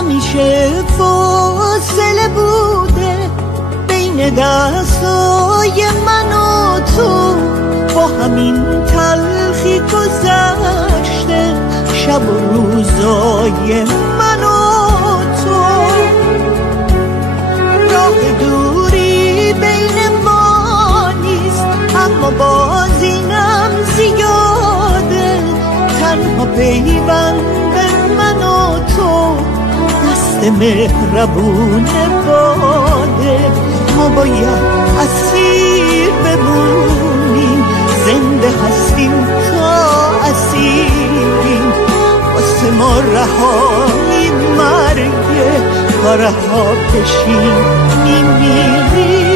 همیشه فاصله بوده بین دستای من و تو، با همین تلخی گذشته شب و روزای من و تو. راه دوری بین ما نیست اما باز اینم زیاده، تنها پیوند من و تو دست مهربون باده. ما باید اسیر بمونیم، زنده هستیم تا اسیریم، واسه ما رهایی مرگه، تا رها بشیم میمیریم.